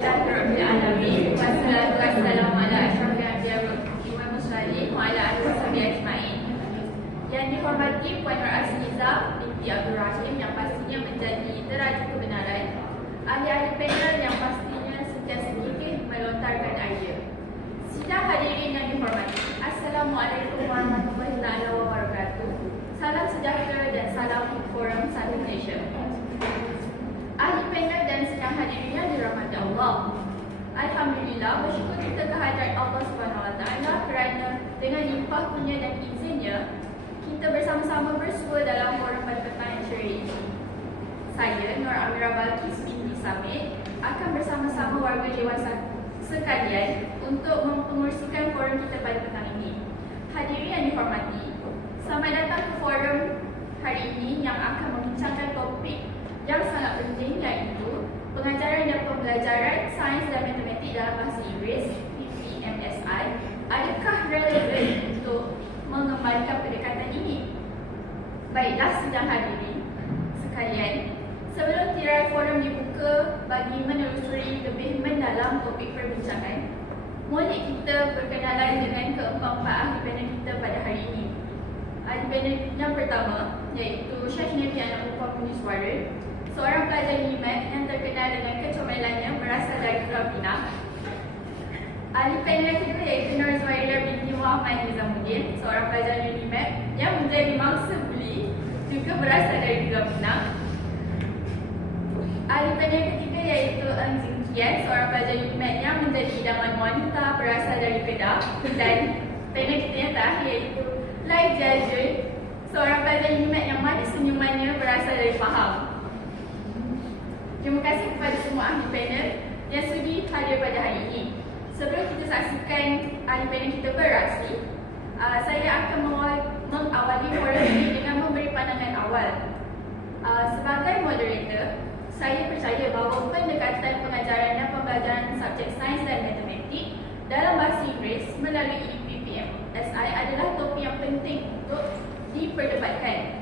Alhamdulillahirrahmanirrahim. Wassalatu wassalamu ala asyrafil anbiya wal mursalin wa ala alihi washabihi ajmain. Yang dihormati Puan Nur Azliza binti Abdul Rahim yang pastinya menjadi teraja kebenaran, ahli-ahli panel yang pastinya sentiasa gigih melontarkan idea. Sidang hadirin yang dihormati, Assalamualaikum warahmatullahi wabarakatuh. Salam sejahtera dan salam Forum Satu Malaysia. Ahli panel dan sidang hadirin yang dirahmati Allah, Alhamdulillah, bersyukur kita kehadrat Allah SWT kerana dengan limpah kurnia dan izinnya kita bersama-sama bersua dalam forum pada petang yang ceria ini. Saya, Nur Amirah Balkis binti Samit, akan bersama-sama warga Dewan sekalian untuk mempengerusikan forum kita pada petang ini. Hadirin yang dihormati, selamat datang ke forum hari ini yang akan membincangkan topik yang sangat penting, iaitu pengajaran dan pembelajaran sains dan matematik dalam bahasa Inggeris PPMSI. Adakah relevan untuk mengembalikan pendekatan ini? Baiklah sidang hadirin sekalian, sebelum tirai forum dibuka bagi menelusuri lebih mendalam topik perbincangan, boleh kita berkenalan dengan keempat-empat ahli panel kita pada hari ini. Ahli panel yang pertama iaitu Syahinabi Anak Perempuan Punya Suara, seorang pelajar UNIMED yang terkenal dengan kecomelannya berasal dari Pulau Pinang. Ahli panel kedua iaitu Nur Zuhairah binti Muhammad Nizamuddin, seorang pelajar UNIMED yang menjadi mangsa buli juga berasal dari Pulau Pinang. Ahli panel ketiga iaitu Eng Zing Kian, seorang pelajar UNIMED yang menjadi idaman wanita berasal dari Kedah. Dan panel kita yang terakhir iaitu Lai Jia Jun, seorang pelajar UNIMED yang manis senyumannya berasal dari Pahang. Terima kasih kepada semua ahli panel yang sudi hadir pada hari ini. Sebelum kita saksikan ahli panel kita beraksi, saya akan mengawali forum ini dengan memberi pandangan awal. Sebagai moderator, saya percaya bahawa pendekatan pengajaran dan pembelajaran subjek sains dan matematik dalam bahasa Inggeris melalui PPMSI adalah topik yang penting untuk diperdebatkan.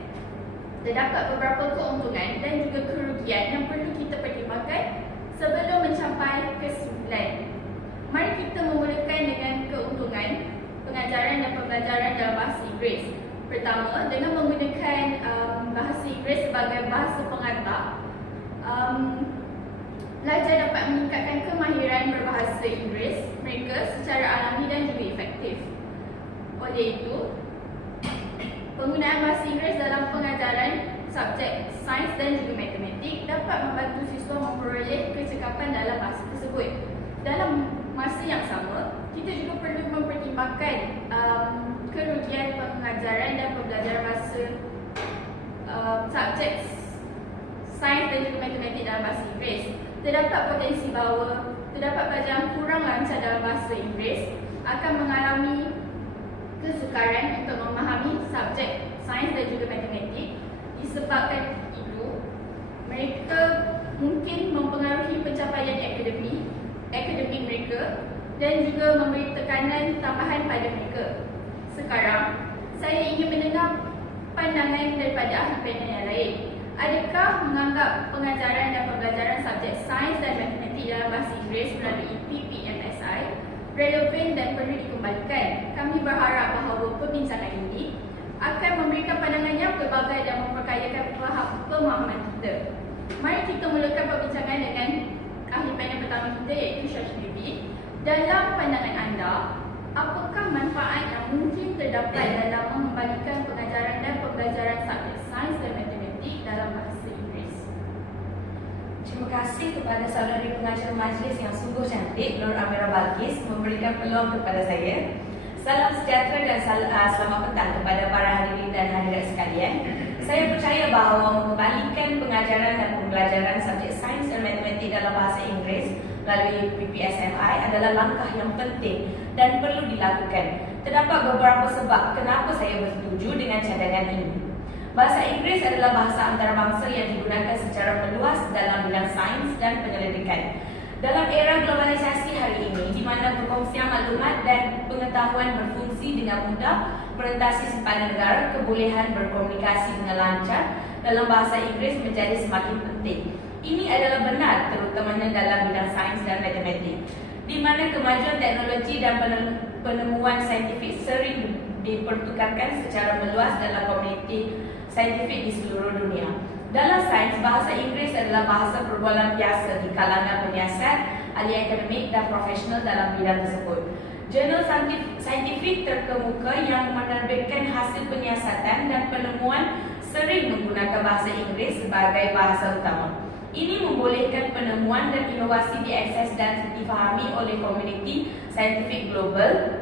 Terdapat beberapa keuntungan dan juga kerugian yang perlu kita pertimbangkan sebelum mencapai kesimpulan. Mari kita memulakan dengan keuntungan pengajaran dan pembelajaran dalam bahasa Inggeris. Pertama, dengan menggunakan bahasa Inggeris sebagai bahasa pengantar, pelajar dapat meningkatkan kemahiran berbahasa Inggeris mereka secara alami dan juga efektif. Oleh itu, penggunaan bahasa Inggeris dalam pengajaran subjek sains dan juga matematik dapat membantu siswa memperoleh kecekapan dalam bahasa tersebut. Dalam masa yang sama, kita juga perlu mempertimbangkan kerugian pengajaran dan pembelajaran bahasa subjek sains dan juga matematik dalam bahasa Inggeris. Terdapat potensi bahawa terdapat pelajar yang kurang lancar dalam bahasa Inggeris akan mengalami kesukaran untuk memahami subjek sains dan juga matematik. Disebabkan itu, mereka mungkin mempengaruhi pencapaian akademik mereka dan juga memberi tekanan tambahan pada mereka. Sekarang, saya ingin mendengar pandangan daripada ahli panel yang lain. Adakah menganggap pengajaran dan pembelajaran subjek sains dan matematik dalam bahasa Inggeris melalui PPMSI relevan dan perlu dikembalikan? Kami berharap bahawa perbincangan ini akan memberikan pandangan yang pelbagai dan memperkayakan pemahaman kita. Mari kita mulakan perbincangan dengan ahli panel pertama kita iaitu Syahinabi. Dalam pandangan anda, apakah manfaat yang mungkin terdapat dalam mengembalikan pengajaran dan pembelajaran subjek sains dan matematik dalam bahasa Inggeris? Terima kasih kepada saudari pengajar majlis yang sungguh cantik, Nur Amirah Balkis, memberikan peluang kepada saya. Salam sejahtera dan selamat petang kepada para hadirin dan hadirat sekalian. Saya percaya bahawa mengembalikan pengajaran dan pembelajaran subjek sains dan matematik dalam bahasa Inggeris melalui PPSMI adalah langkah yang penting dan perlu dilakukan. Terdapat beberapa sebab kenapa saya bersetuju dengan cadangan ini. Bahasa Inggeris adalah bahasa antarabangsa yang digunakan secara meluas dalam bidang sains dan penyelidikan. Dalam era globalisasi hari ini, di mana perkongsian maklumat dan pengetahuan berfungsi dengan mudah, perintasi sempadan negara, kebolehan berkomunikasi dengan lancar dalam bahasa Inggeris menjadi semakin penting. Ini adalah benar terutamanya dalam bidang sains dan matematik. matematik, di mana kemajuan teknologi dan penemuan saintifik sering dipertukarkan secara meluas dalam komuniti saintifik di seluruh dunia. Dalam sains, bahasa Inggeris adalah bahasa perbualan biasa di kalangan penyiasat, ahli akademik dan profesional dalam bidang tersebut. Jurnal saintifik terkemuka yang menerbitkan hasil penyiasatan dan penemuan sering menggunakan bahasa Inggeris sebagai bahasa utama. Ini membolehkan penemuan dan inovasi diakses dan difahami oleh komuniti saintifik global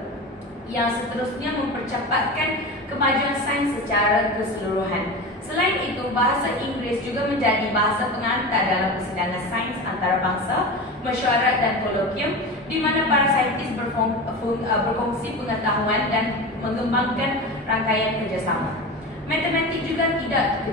yang seterusnya mempercepatkan kemajuan sains secara keseluruhan. Selain itu, bahasa Inggeris juga menjadi bahasa pengantar dalam persidangan sains antarabangsa, mesyuarat dan kolokium, di mana para saintis berkongsi pengetahuan dan mengembangkan rangkaian kerjasama. Matematik juga tidak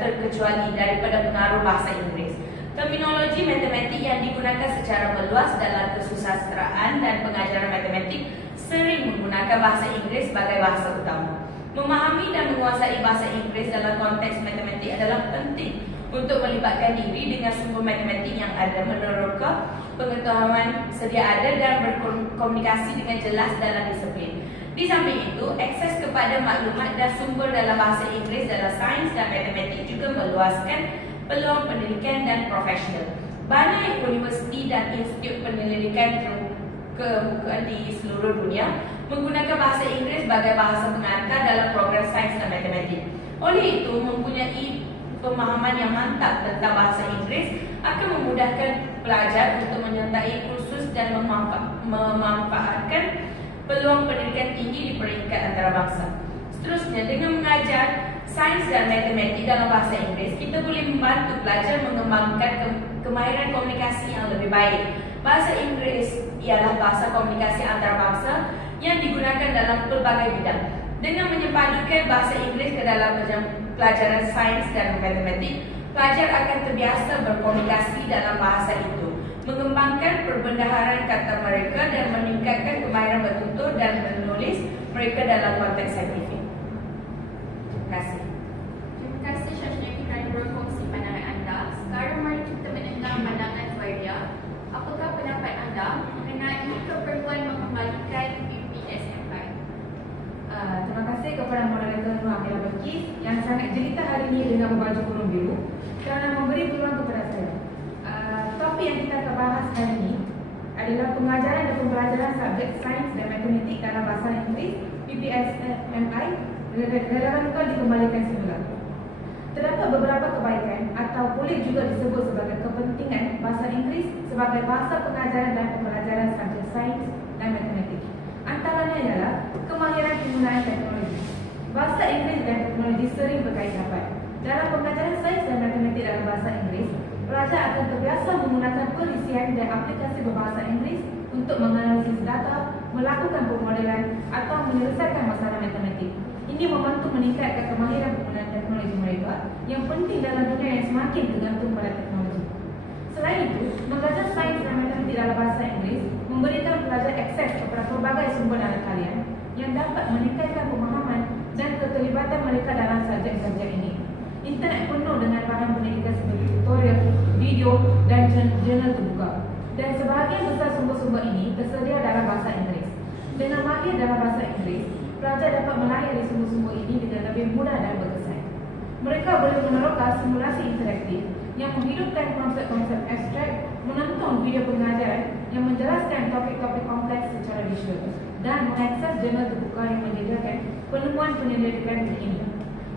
terkecuali daripada pengaruh bahasa Inggeris. Terminologi matematik yang digunakan secara meluas dalam kesusastraan dan pengajaran matematik sering menggunakan bahasa Inggeris sebagai bahasa utama. Memahami dan menguasai bahasa Inggeris dalam konteks matematik adalah penting untuk melibatkan diri dengan sumber matematik yang ada, meneroka pengetahuan sedia ada dan berkomunikasi dengan jelas dalam disiplin. Di samping itu, akses kepada maklumat dan sumber dalam bahasa Inggeris dalam sains dan matematik juga meluaskan peluang pendidikan dan profesional. Banyak universiti dan institut penyelidikan kemukaan di seluruh dunia menggunakan bahasa Inggeris sebagai bahasa pengantar dalam program sains dan matematik. Oleh itu, mempunyai pemahaman yang mantap tentang bahasa Inggeris akan memudahkan pelajar untuk menyertai kursus dan memanfaatkan peluang pendidikan tinggi di peringkat antarabangsa. Seterusnya, dengan mengajar sains dan matematik dalam bahasa Inggeris, kita boleh membantu pelajar mengembangkan kemahiran komunikasi yang lebih baik. Bahasa Inggeris ialah bahasa komunikasi antarabangsa yang digunakan dalam pelbagai bidang. Dengan menyepadukan bahasa Inggeris ke dalam pelajaran sains dan matematik, pelajar akan terbiasa berkomunikasi dalam bahasa itu, mengembangkan perbendaharaan kata mereka dan meningkatkan kemahiran bertutur dan menulis mereka dalam konteks saintifik. Terima kasih. Terima kasih Syashna kerana berkongsi pandangan anda. Sekarang mari kita mendengar pandangan Zwaria. Apakah pendapat anda mengenai keperluan mengembalikan PPSMI? Terima kasih kepada moderator Nur Amira Balkis yang sangat jelita hari ini dengan berbaju kurung biru kerana memberi peluang kepada saya. Topik yang kita akan bahas hari ini adalah pengajaran dan pembelajaran subjek sains dan matematik dalam bahasa Inggeris PPSMI relevan dikembalikan semula. Terdapat beberapa kebaikan atau boleh juga disebut sebagai kepentingan bahasa Inggeris sebagai bahasa pengajaran dan pembelajaran subjek sains dan matematik. Antaranya ialah kemahiran penggunaan teknologi. Bahasa Inggeris dan teknologi sering berkait rapat. Dalam pengajaran sains dan matematik dalam bahasa Inggeris, pelajar akan terbiasa menggunakan perisian dan aplikasi berbahasa Inggeris untuk menganalisis data, melakukan pemodelan atau menyelesaikan masalah matematik. Ini membantu meningkatkan kemahiran penggunaan teknologi mereka yang penting dalam dunia yang semakin tergantung pada teknologi. Selain itu, mengajar sains dan matematik dalam bahasa Inggeris memberikan pelajar akses kepada pelbagai sumber dalam talian yang dapat meningkatkan pemahaman dan keterlibatan mereka dalam subjek-subjek ini. Internet penuh dengan bahan pendidikan seperti tutorial, video dan jurnal terbuka. Dan sebahagian besar sumber-sumber ini tersedia dalam bahasa Inggeris. Dengan mahir dalam bahasa Inggeris, pelajar dapat melayari sumber-sumber ini dengan lebih mudah dan berkesan. Mereka boleh meneroka simulasi interaktif yang menghidupkan konsep-konsep abstrak, menonton video pengajaran yang menjelaskan topik-topik kompleks secara visual, dan mengakses jurnal terbuka yang menyediakan penemuan penyelidikan terkini.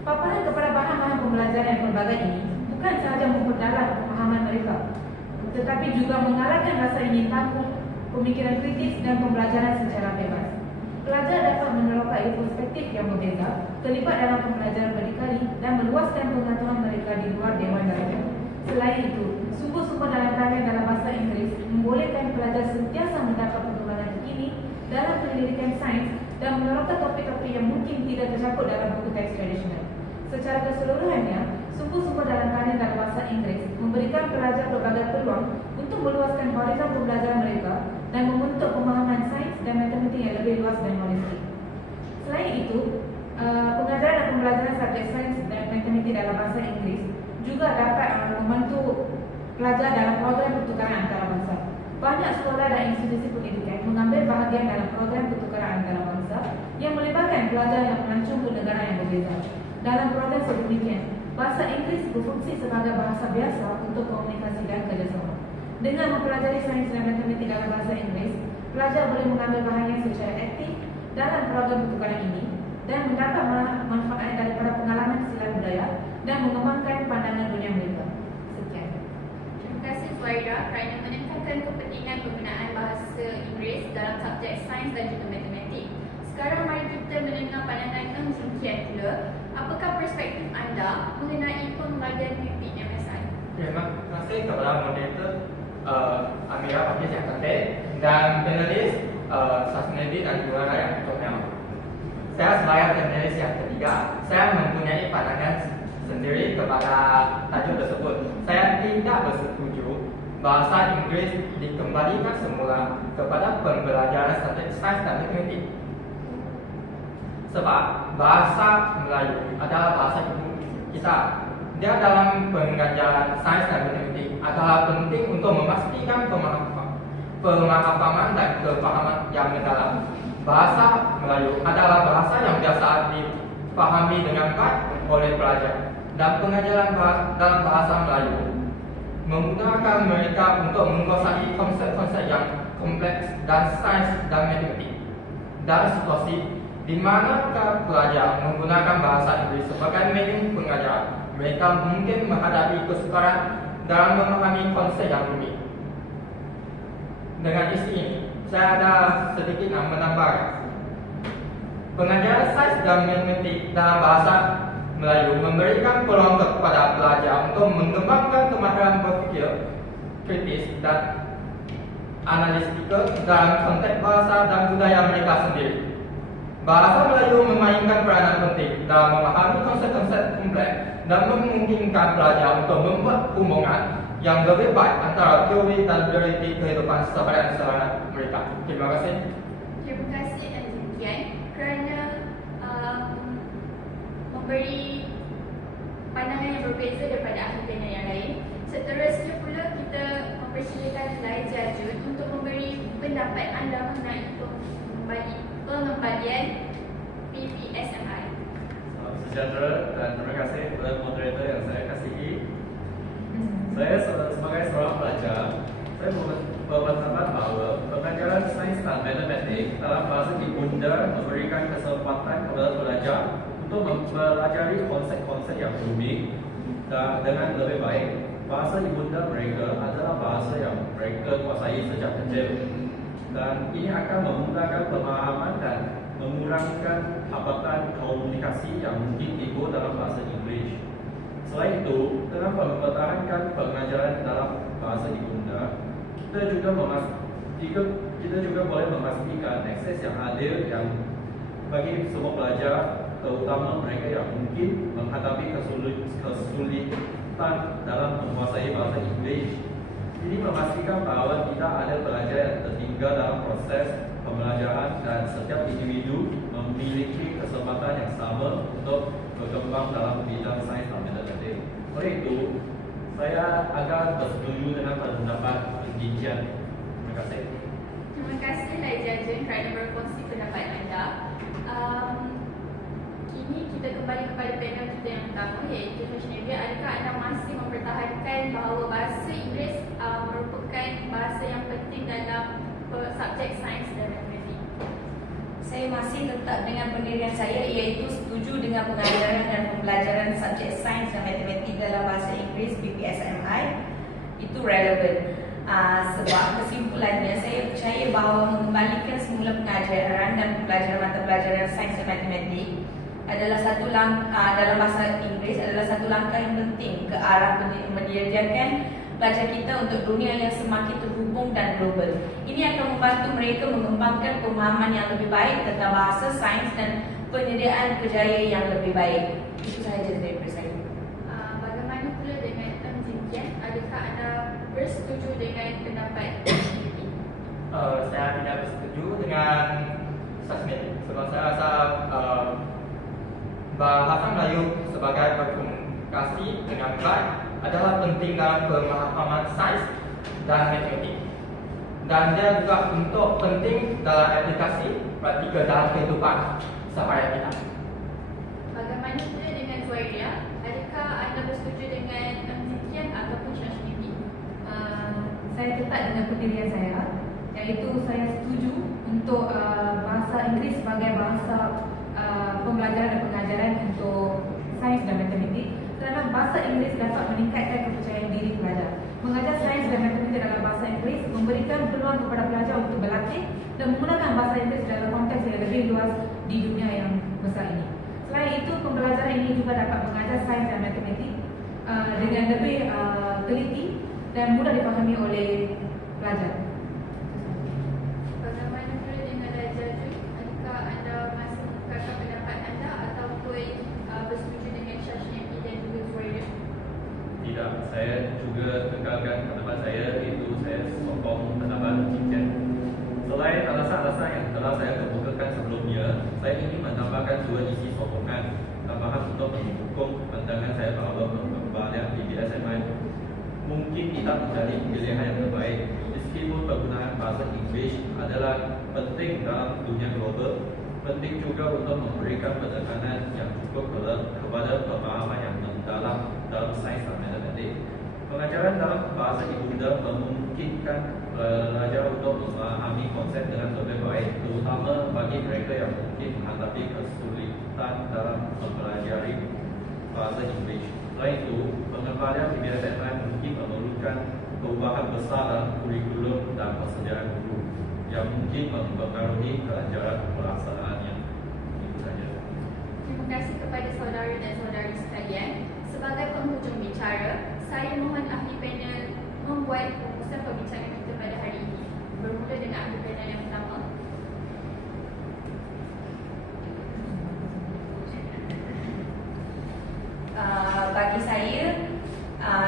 Paparan kepada bahan-bahan pembelajaran pelbagai ini bukan sahaja memperdalam pemahaman mereka, tetapi juga mengalahkan rasa ingin tahu, pemikiran kritis dan pembelajaran secara bebas. Pelajar dapat menerokai perspektif yang berbeza, terlibat dalam pembelajaran berdikari dan meluaskan pengetahuan mereka di luar dewan darjah. Selain itu, sumber-sumber dalam talian dalam bahasa Inggeris membolehkan pelajar sentiasa mendapat perkembangan terkini dalam penyelidikan sains dan meneroka topik-topik yang mungkin tidak tercakup dalam buku teks tradisional. Secara keseluruhannya, sumber-sumber dalam talian dalam bahasa Inggeris memberikan pelajar berbagai peluang untuk meluaskan horizon pembelajaran mereka dan membentuk pemahaman sains dan matematik yang lebih luas dan holistik. Selain itu, pengajaran dan pembelajaran subjek sains dan matematik dalam bahasa Inggeris juga dapat membantu pelajar dalam program pertukaran antarabangsa. Banyak sekolah bahagian dalam program pertukaran antarabangsa yang melibatkan pelajar yang melancong ke negara yang berbeza. Dalam program sedemikian, bahasa Inggeris berfungsi sebagai bahasa biasa untuk komunikasi dan kerjasama. Dengan mempelajari sains dan matematik dalam bahasa Inggeris, pelajar boleh mengambil bahagian secara aktif dalam program pertukaran ini dan mendapat manfaat daripada pengalaman silat budaya dan mengembangkan pandangan dunia mereka. Sekian. Terima kasih Zuhaira kerana menekankan kepentingan penggunaan bahasa Inggeris dalam subjek sains dan juga matematik. Sekarang mari kita mendengar pandangan Eng Jin Kian pula. Apakah perspektif anda mengenai pembelajaran mimpi MSI? Terima kasih kepada moderator Amira Pakis yang cantik dan panelis Sasnedi dan juga yang untuknya. Saya sebagai panelis yang ketiga, saya mempunyai pandangan sendiri kepada tajuk tersebut. Saya tidak bersetuju bahasa Inggeris dikembalikan semula kepada pembelajaran subjek sains dan matematik. Sebab bahasa Melayu adalah bahasa ibu kita. Dia dalam pengajaran sains dan matematik adalah penting untuk memastikan pemahaman dan kefahaman yang mendalam. Bahasa Melayu adalah bahasa yang biasa dipahami dengan baik oleh pelajar, dan pengajaran dalam bahasa Melayu memudahkan mereka untuk menguasai konsep-konsep yang kompleks dan sains dan matematik. Dalam situasi di mana pelajar menggunakan bahasa Inggeris sebagai medium pengajaran, mereka mungkin menghadapi kesukaran dalam memahami konsep yang rumit. Dengan isu ini, saya ada sedikit yang menambahkan. Pengajaran sains dan matematik dalam bahasa Melayu memberikan peluang kepada pelajar untuk mengembangkan kemahiran berfikir kritis dan analitikal dalam konteks bahasa dan budaya mereka sendiri. Bahasa Melayu memainkan peranan penting dalam memahami konsep-konsep kompleks dan memungkinkan pelajar untuk membuat hubungan yang lebih baik antara teori dan realiti kehidupan sehari-hari mereka. Terima kasih. Terima kasih Eng Jin Kian kerana memberi pandangan yang berbeza daripada ahli panel yang lain. Seterusnya pula kita mempersilakan Laijah Jun untuk memberi pendapat anda mengenai pengembalian PPSMI. Salam sejahtera dan terima kasih kepada moderator yang saya kasihi. Saya sebagai seorang pelajar, saya berpendapat bahawa pengajaran sains dan matematik dalam bahasa ibunda memberikan kesempatan kepada pelajar untuk mempelajari konsep-konsep yang rumit dan dengan lebih baik. Bahasa ibunda mereka adalah bahasa yang mereka kuasai sejak kecil, dan ini akan memudahkan pemahaman dan mengurangkan hambatan komunikasi yang mungkin timbul dalam bahasa Inggeris. Selain itu, dengan mempertahankan pengajaran dalam bahasa ibunda, kita juga boleh memastikan akses yang adil yang bagi semua pelajar, terutama mereka yang mungkin menghadapi kesulitan dalam menguasai bahasa Inggeris. Ini memastikan bahawa tidak ada pelajar yang tertinggal dalam proses pembelajaran dan setiap individu memiliki kesempatan yang sama untuk berkembang dalam bidang sains dan matematik. Oleh itu, saya agak bersetuju dengan pendapat Injian. Terima kasih. Terima kasih Laijah Jun kerana berkongsi pendapat anda. Kini kita kembali kepada panel kita yang pertama, iaitu Hashnabi. Adakah anda masih mempertahankan bahawa bahasa Inggeris merupakan bahasa yang penting dalam subjek sains dan matematik? Saya masih tetap dengan pendirian saya, iaitu setuju dengan pengajaran dan pembelajaran subjek sains dan matematik dalam bahasa Inggeris PPSMI itu relevan. Sebab kesimpulannya, saya percaya bahawa mengembalikan semula pengajaran dan pembelajaran mata pelajaran sains dan matematik adalah satu langkah dalam bahasa Inggeris adalah satu langkah yang penting ke arah menyediakan pelajar kita untuk dunia yang semakin terhubung dan global. Ini akan membantu mereka mengembangkan pemahaman yang lebih baik tentang bahasa, sains dan penyediaan kerjaya yang lebih baik. Itu sahaja daripada saya. Bagaimana pula dengan Eng Jin Kian? Adakah anda bersetuju dengan pendapat ini? Saya tidak bersetuju dengan Sasnedi. Sebab saya rasa bahasa Melayu sebagai berkomunikasi dengan baik adalah penting dalam pemahaman sains dan matematik. dan dia juga untuk penting dalam aplikasi praktikal dalam kehidupan sehari kita. Bagaimana pula dengan Zuairia? Adakah anda bersetuju dengan penelitian ataupun ChatGPT? Saya tetap dengan pendirian saya, iaitu saya setuju untuk bahasa Inggeris sebagai bahasa pembelajaran dan pengajaran untuk sains dan matematik, kerana bahasa Inggeris dapat meningkatkan kepercayaan diri pelajar. Mengajar sains dan matematik dalam bahasa Inggeris memberikan peluang kepada pelajar untuk berlatih dan menggunakan bahasa Inggeris dalam konteks yang lebih luas di dunia yang besar ini. Selain itu, pembelajaran ini juga dapat mengajar sains dan matematik dengan lebih teliti dan mudah dipahami oleh pelajar. Bagaimana pula dengan Raja Jun? Adakah anda masih mengungkapkan pendapat anda ataupun bersetuju dengan ChatGPT dan juga Zuairia? Tidak, saya juga tekankan pendapat saya, iaitu saya sokong pendapat Cincin. Selain alasan-alasan yang telah saya kemukakan sebelumnya, saya ingin menambahkan dua isi sokongan tambahan untuk mendukung pandangan saya bahawa pengembalian PBSMI mungkin tidak menjadi pilihan yang terbaik. Meskipun penggunaan bahasa Inggeris adalah penting dalam dunia global, penting juga untuk memberikan penekanan yang cukup kepada pemahaman yang mendalam dalam sains dan matematik. Pengajaran dalam bahasa ibunda memungkinkan pelajar untuk memahami konsep dengan lebih baik, terutama bagi mereka yang mungkin menghadapi kesulitan dalam mempelajari bahasa Inggeris. Selain itu, pengembalian PBSMI mungkin memerlukan perubahan besar dalam kurikulum dan persediaan guru yang mungkin mempengaruhi kelancaran pelaksanaannya. Itu saja. Terima kasih kepada saudara dan saudari sekalian. Sebagai penghujung bicara, saya mohon ahli panel membuat rumusan perbincangan kita pada hari ini. Bermula dengan ahli panel yang pertama. Bagi saya,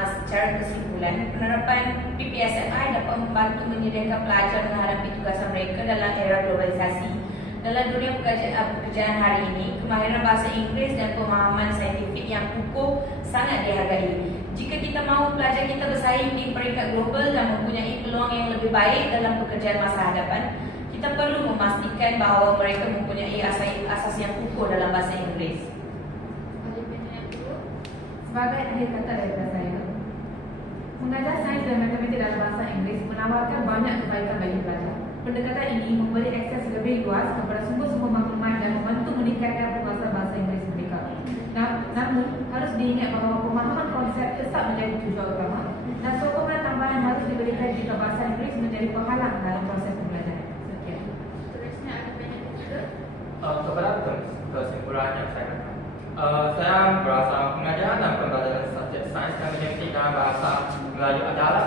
secara kesimpulan, penerapan PBSMI dapat membantu menyediakan pelajar menghadapi tugasan mereka dalam era globalisasi. Dalam dunia pekerjaan hari ini, kemahiran bahasa Inggeris dan pemahaman saintifik yang kukuh sangat dihargai. Jika kita mahu pelajar kita bersaing di peringkat global dan mempunyai peluang yang lebih baik dalam pekerjaan masa hadapan, kita perlu memastikan bahawa mereka mempunyai asas yang kukuh dalam bahasa Inggeris. Ahli panel yang kedua. Sebagai akhir kata daripada saya, mengajar sains dan matematik dalam bahasa Inggeris menawarkan banyak kebaikan bagi pelajar. Pendekatan ini memberi akses lebih luas kepada sumber-sumber maklumat dan membantu meningkatkan penguasaan bahasa Inggeris mereka. Namun, harus diingat bahawa pemahaman konsep tetap menjadi tujuan utama dan sokongan tambahan harus diberikan jika bahasa Inggeris menjadi penghalang dalam proses pembelajaran. Sekian. Seterusnya ahli panel yang ketiga. Kepada kesimpulan yang saya katakan, saya merasa pengajaran dan pembelajaran subjek sains dan matematik dalam bahasa Melayu adalah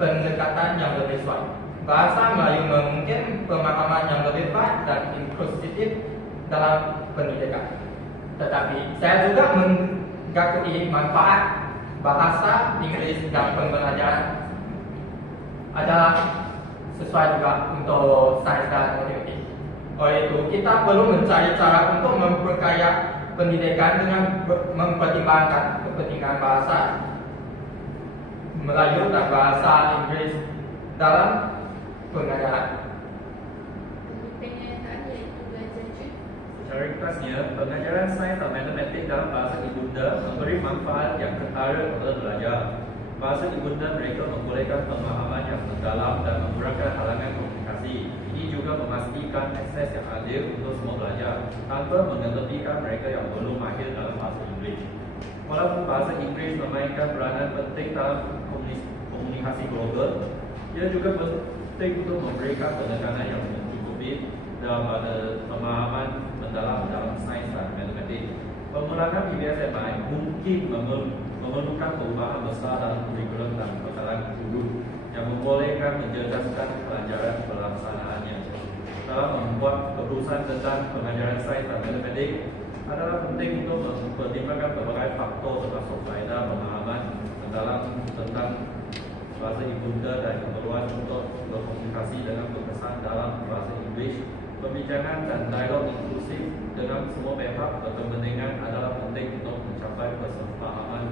pendekatan yang lebih sesuai. Bahasa Melayu memungkinkan pemahaman yang lebih baik dan inklusif dalam pendidikan. Tetapi saya juga mengakui manfaat bahasa Inggeris dan pembelajaran adalah sesuai juga untuk sains dan matematik. Oleh itu, kita perlu mencari cara untuk memperkaya pendidikan dengan mempertimbangkan kepentingan bahasa Melayu dan bahasa Inggeris dalam pengajaran. Ahli panel yang terakhir iaitu Raja Jun. Secara ringkasnya, pengajaran sains dan matematik dalam bahasa ibunda memberi manfaat yang ketara kepada pelajar. Bahasa ibunda mereka membolehkan pemahaman yang mendalam dan mengurangkan halangan komunikasi. Ini juga memastikan akses yang adil untuk semua pelajar tanpa mengetepikan mereka yang belum mahir dalam bahasa Inggeris. Walaupun bahasa Inggeris memainkan peranan penting dalam komunikasi global, ia juga penting untuk memberikan penekanan yang mencukupi dalam pemahaman mendalam dalam sains dan matematik. Pengulangan PBSMI mungkin memerlukan perubahan besar dalam kurikulum dan pembekalan guru yang membolehkan menjejaskan pelajaran pelaksanaannya. Dalam membuat keputusan tentang pengajaran sains dan matematik adalah penting untuk mempertimbangkan berbagai faktor termasuk faedah pemahaman mendalam tentang bahasa ibunda dan keperluan untuk berkomunikasi dengan berkesan dalam bahasa Inggeris. Perbincangan dan dialog inklusif dengan semua pihak berkepentingan adalah penting untuk mencapai kesepahaman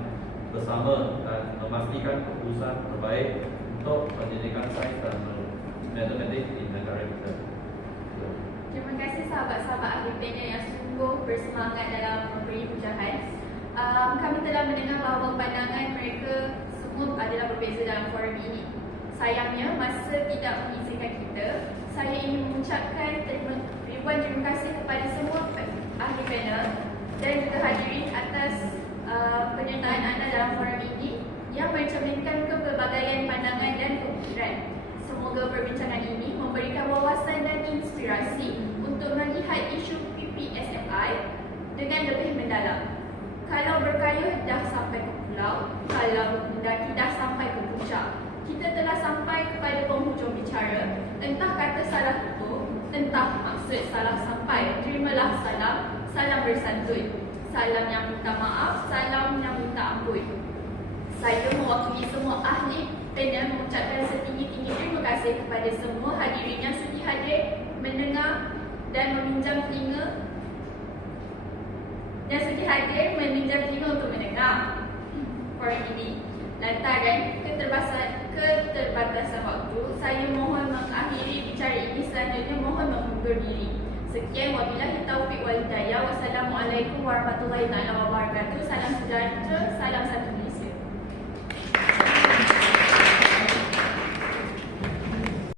bersama dan memastikan keputusan terbaik untuk pendidikan sains dan mathematics in negara kita. Terima kasih sahabat-sahabat ahli panel yang sungguh bersemangat dalam memberi pujahan. Kami telah mendengar bahawa pandangan mereka semua adalah berbeza dalam forum ini. Sayangnya, masa tidak mengizinkan kita. Saya ingin mengucapkan ribuan terima kasih kepada semua ahli panel dan juga hadirin atas penyertaan anda dalam forum ini yang mencerminkan kepelbagaian pandangan dan pemikiran. Semoga perbincangan ini memberikan wawasan dan inspirasi untuk melihat isu PPSMI dengan lebih mendalam. Kalau berkaya dah sampai ke pulau, kalau mendaki dah sampai ke puncak, kita telah sampai kepada penghujung bicara. Entah kata salah tutup, entah maksud salah sampai. Terimalah salam, salam bersantun. Salam yang minta maaf, salam yang minta ampun. Saya mewakili semua ahli panel mengucapkan setinggi-tinggi terima kasih kepada semua hadirin yang sudi hadir, mendengar dan meminjam telinga untuk mendengar forum ini. Lantaran keterbatasan waktu, saya mohon mengakhiri bicara ini. Selanjutnya mohon mengundur diri. Sekian, wabillahi taufiq wal hidayah. Wassalamualaikum warahmatullahi wabarakatuh. Salam sejahtera, salam satu.